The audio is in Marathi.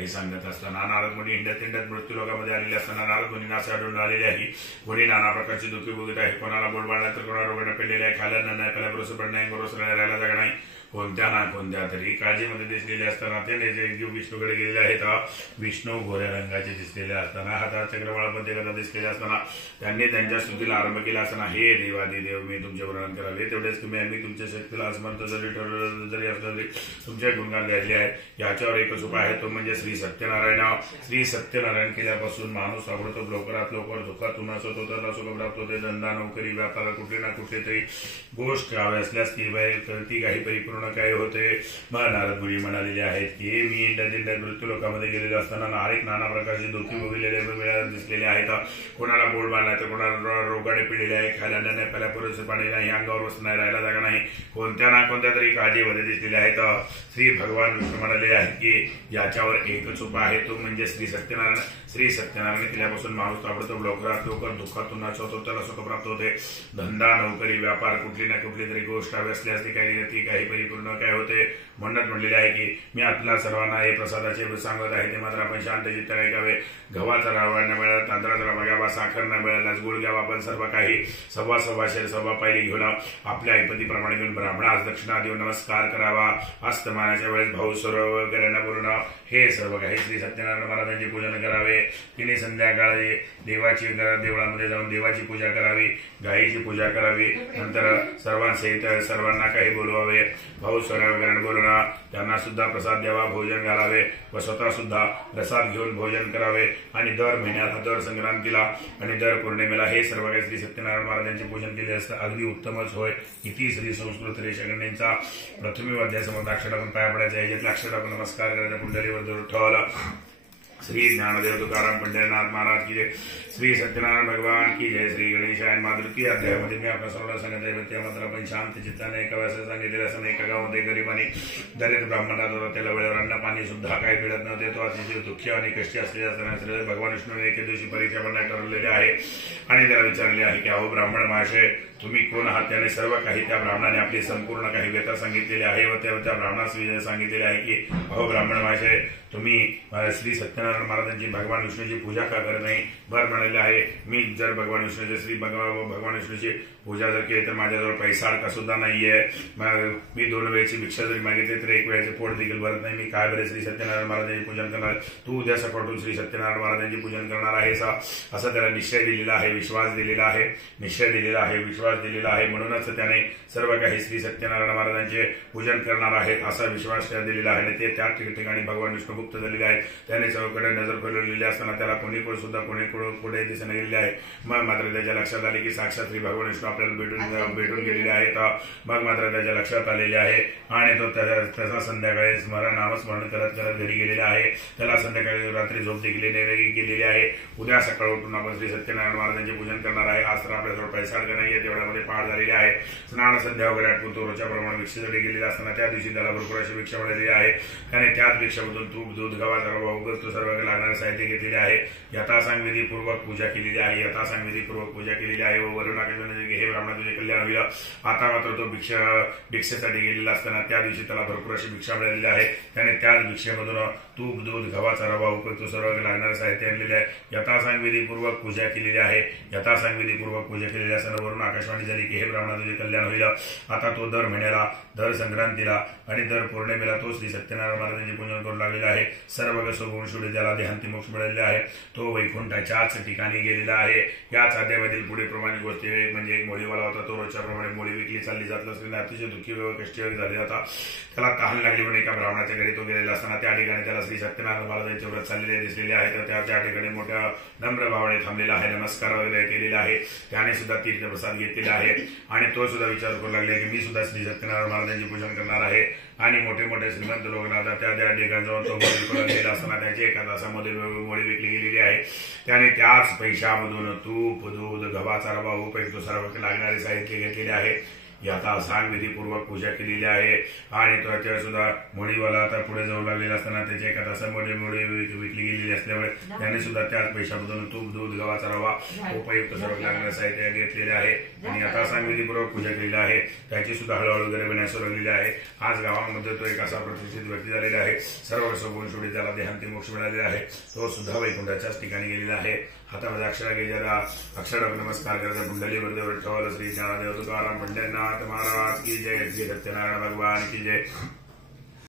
काही सांगत असताना नारद मुनी हिंडत हिंडत मृत्यू लोकांमध्ये आलेले असताना नारद मुनी नासा आढळून आलेले आहे. कोणी नाना प्रकारची दुःखी भोगत आहे. कोणाला बोलबाळला तर कोणाला रोगाने पेलेले आहे. खायला नाही, प्यायला बरोबर पण नाही, बरोबर राहायला जागा नाही. कोणत्या ना कोणत्या तरी काळजीमध्ये दिसलेले असताना ते विष्णूकडे गेलेले आहेत. विष्णू गोऱ्या रंगाचे दिसलेले असताना हातात चक्रवाळामध्ये दिसलेले असताना त्यांनी त्यांच्या स्तुतीला आरंभ केला असताना हे देवादिदेव मी तुमचे वर्णन करावे तेवढेच तुम्ही आम्ही तुमच्या शक्तीला असमर्थ जरी ठरवलं जरी असलं तरी तुमचे गुणगान गायले आहे. याच्यावर एकच उपाय आहे तो म्हणजे श्री सत्यनारायण. श्री सत्यनारायण केल्यापासून माणूस आवडतो लवकरात लवकर दुःखातून असतो त्याला सुख प्राप्त होते. धंदा नोकरी व्यापार कुठे ना कुठे तरी गोष्ट हवी असल्यास ती काही परिपूर्ण काय होते. मग नारद मुनी म्हणालेले आहेत की मी इंडिया मृत्यू लोकांमध्ये गेलेले असताना नाना प्रकारचे दुःखी भोगलेले दिसलेले आहेत. कोणाला बोलबाळ नाही तर कोणाला रोगाने पिढलेले आहे. खायला नाही प्यायला पुरेसे पाणी नाही, अंगावर वस्त्र नाही, राहायला जागा नाही, कोणत्या ना कोणत्या तरी काळजीमध्ये दिसलेले आहेत. श्री भगवान विष्णू म्हणाले आहेत की याच्यावर एकच उपाय आहे तो म्हणजे श्री सत्यनारायण. श्री सत्यनारायण केल्यापासून माणूस ताबडतोब लवकरात लवकर दुःखातून होतो त्याला सुख प्राप्त होते. धंदा नोकरी व्यापार कुठली ना कुठली तरी गोष्ट हवी असल्यास ती काही परिपूर्ण काय होते. म्हणत म्हणलेले आहे की मी आपल्या सर्वांना हे प्रसादाचे सांगत आहे ते मात्र आपण शांत चित्त ऐकावे. गव्हाचा रवा न मिळाला तांदळाचा रवा घ्यावा, साखर न मिळाल्यास गुळ घ्यावा. आपण सर्व काही सव्वा शेर सव्वा पायली घेऊन आपल्या ऐपतीप्रमाणे घेऊन ब्राह्मणास दक्षिणा देऊन नमस्कार करावा. अस्तमानाच्या वेळेस भाऊ सर्व वगैरे पूर्ण हे सर्व काही श्री सत्यनारायण महाराजांचे पूजन करावे. तिने संध्याकाळी देवळामध्ये जाऊन देवाची पूजा करावी, गायीची पूजा करावी. नंतर सर्वांना काही बोलवावे. भाऊ सर्व वगैरे बोलून त्यांना सुद्धा प्रसाद द्यावा, भोजन घालावे व स्वतः सुद्धा प्रसाद घेऊन भोजन करावे. आणि दर महिन्याला दर संक्रांतीला आणि दर पौर्णिमेला हे सर्व काही श्री सत्यनारायण महाराजांचे पूजन केले असतं अगदी उत्तमच होय. इति श्री संस्कृत रेषाखंडांचा प्रथमी अध्यायासमोर अक्षर टाकून पाया पडायचा आहे. अक्षर टाकून नमस्कार करायचा, पुंडलीवर दूर ठेवला. श्री ज्ञानदेव तुकाराम पंढरीनाथ महाराज की जय. श्री सत्यनारायण भगवान की जय. श्री गणेशाय मातृकी अध्यायामध्ये मी आपल्या सर्वांना सांगितले त्यामध्ये आपण शांत चित्ताने एका वेळेस सांगितलेलं असं एका गावामध्ये गरीबाने दलित ब्राह्मणात त्याला वेळेवर अन्न पाणी सुद्धा काही मिळत नव्हते. तो अतिशय दुःखी आणि कष्टी असलेले असताना भगवान विष्णूने एके दिवशी परीक्षा भरण्यात ठरवलेले आहे आणि त्याला विचारले आहे की अहो ब्राह्मण महाशय तुम्ही कोण आहात. त्याने सर्व काही त्या ब्राह्मणाने आपली संपूर्ण काही व्यथा सांगितलेली आहे व त्या ब्राह्मणास सांगितलेले आहे की अहो ब्राह्मण महाशय तुम्ही श्री सत्यनारायण महाराजांची भगवान विष्णूची पूजा का करत नाही. बर म्हणाले आहे मी जर भगवान विष्णूचे भगवान विष्णूची पूजा जर केली तर माझ्याजवळ पैसा अडका सुद्धा नाहीये. मी 2 वेळची भिक्षा जरी मागितली तर 1 वेळेचे पोट देखील भरत नाही. मी काय बरे श्री सत्यनारायण महाराजांचे पूजन करणार. तू उद्या सकाळून श्री सत्यनारायण महाराजांचे पूजन करणार आहेस असं त्याला निश्चय दिलेला आहे, विश्वास दिलेला आहे, निश्चय दिलेला आहे, विश्वास दिलेला आहे. म्हणूनच त्याने सर्व काही श्री सत्यनारायण महाराजांचे पूजन करणार आहेत असा विश्वास दिलेला आहे. ते त्या ठिकाणी भगवान विष्णू गुप्त झालेले आहेत. त्याने सर्वकडे नजर फिरवलेली असताना त्याला कोणी सुद्धा पुढे दिसून गेलेले आहे. मग मात्र त्याच्या लक्षात आले की साक्षात श्री भगवान विष्णू आपल्याला भेटून गेलेले आहेत. मग मात्र त्याच्या लक्षात आलेले आहे आणि तो त्याचा संध्याकाळी नामस्मरण करत करत घरी गेलेला आहे. त्याला संध्याकाळी रात्री झोप देखील गेलेली आहे. उद्या सकाळ उठून आपण श्री सत्यनारायण महाराजांचे पूजन करणार आहे. आज तर आपल्याजवळ पैसा अडका नाहीये तेवढ्यामध्ये पाठ झालेले आहे. स्नान संध्या वगैरे आटपून तो रोजच्या प्रमाणे भिक्षेसाठी गेलेला असताना त्या दिवशी त्याला भरपूर अशी भिक्षा मिळालेली आहे. त्याने त्याच भिक्षामधून तूप दूध गव्हाचा रवा उगत सर्व लागणारे साहित्य घेतलेले आहे. यथासांगविधीपूर्वक पूजा केलेली आहे. यथासांगविधीपूर्वक पूजा केलेली आहे व वरून आकाशाने हे ब्राह्मण तुझे कल्याण होईल. आता मात्र तो भिक्षेसाठी गेलेला असताना त्या दिवशी त्याला भरपूर अशी भिक्षा मिळालेली आहे. त्याने त्याच भिक्षेमधून तूप दूध गव्हाचा रवा उकळतो सर्व लागणारे साहित्य आणलेले आहे. यथासांगविधीपूर्वक पूजा केलेली आहे. यथासांगविधीपूर्वक पूजा केलेली असताना वरून आकाशवाणी झाली की हे ब्राह्मण तुझे कल्याण होईल. आता तो दर महिन्याला दर संक्रांतीला आणि दर पौर्णिमेला तो श्री सत्यनारायण महाराजांचे पूजन करू लागलेला आहे. सर्व गुणशुडे त्याला देहांती मोक्ष मिळालेले आहे. तो वैकुंठाच्याच ठिकाणी गेलेला आहे. याच अध्यायामधील पुढे प्रमाणे गोष्टी म्हणजे एक मोळीवाला होता. तो रोजच्या प्रमाणे मोळी विकली चालली जात असल्याने अतिशय दुःखी व कष्टी झाले होता. त्याला तहान लागली म्हणून एका ब्राह्मणाच्या घरी तो गेलेला असताना त्या ठिकाणी त्याला श्री सत्यनारायण महाराजांचे व्रत चाललेले दिसलेले आहे. तर त्या ठिकाणी मोठ्या नम्र भावाने थांबलेला आहे, नमस्कार वगैरे केलेला आहे. त्याने सुद्धा तीर्थप्रसाद घेतलेला आहे आणि तो सुद्धा विचार करू लागले की मी सुद्धा श्री सत्यनारायण महाराजांचे पूजन करणार आहे. आणि मोठे मोठे श्रीमंत लोक आता त्या ठिकाणी जाऊन तो गेला असताना त्याची एका तासामध्ये मोळी विकली गेलेली आहे. त्याने त्याच पैशामधून तूप दूध गव्हाचा रवा उपयुक्त सर्व लागणारे साहित्य घेतलेले आहे. याचा सांग विधीपूर्वक पूजा केलेली आहे आणि त्याच्या सुद्धा मुळीवाला आता पुढे जाऊ लागलेला असताना त्याची एका तासामध्ये मुळी विकली गेलेली असल्यामुळे त्याने सुद्धा त्याच पैशामधून तूप दूध गव्हाचा रवा उपयुक्त सर्व लागणारे साहित्य घेतलेले आहे आणि आता सांग विधीपूर्वक पूजा केलेली आहे त्याची सुद्धा हळूहळू गरिबीने सुरवलेली आहे। आज गावामध्ये तो एक असा प्रतिष्ठित व्यक्ती झालेला आहे, सर्व वर्ष शेवटी त्याला देहांती मोक्ष मिळालेला आहे, तो सुद्धा वैकुंठाच्याच ठिकाणी गेलेला आहे। हातामध्ये अक्षरा गेलेला अक्षर नमस्कार करता कुंडली वरदे विठ्ठल श्री ज्ञानदेव तुकाराम पंडितनाथ महाराज की जय, श्री सत्यनारायण भगवान की जय।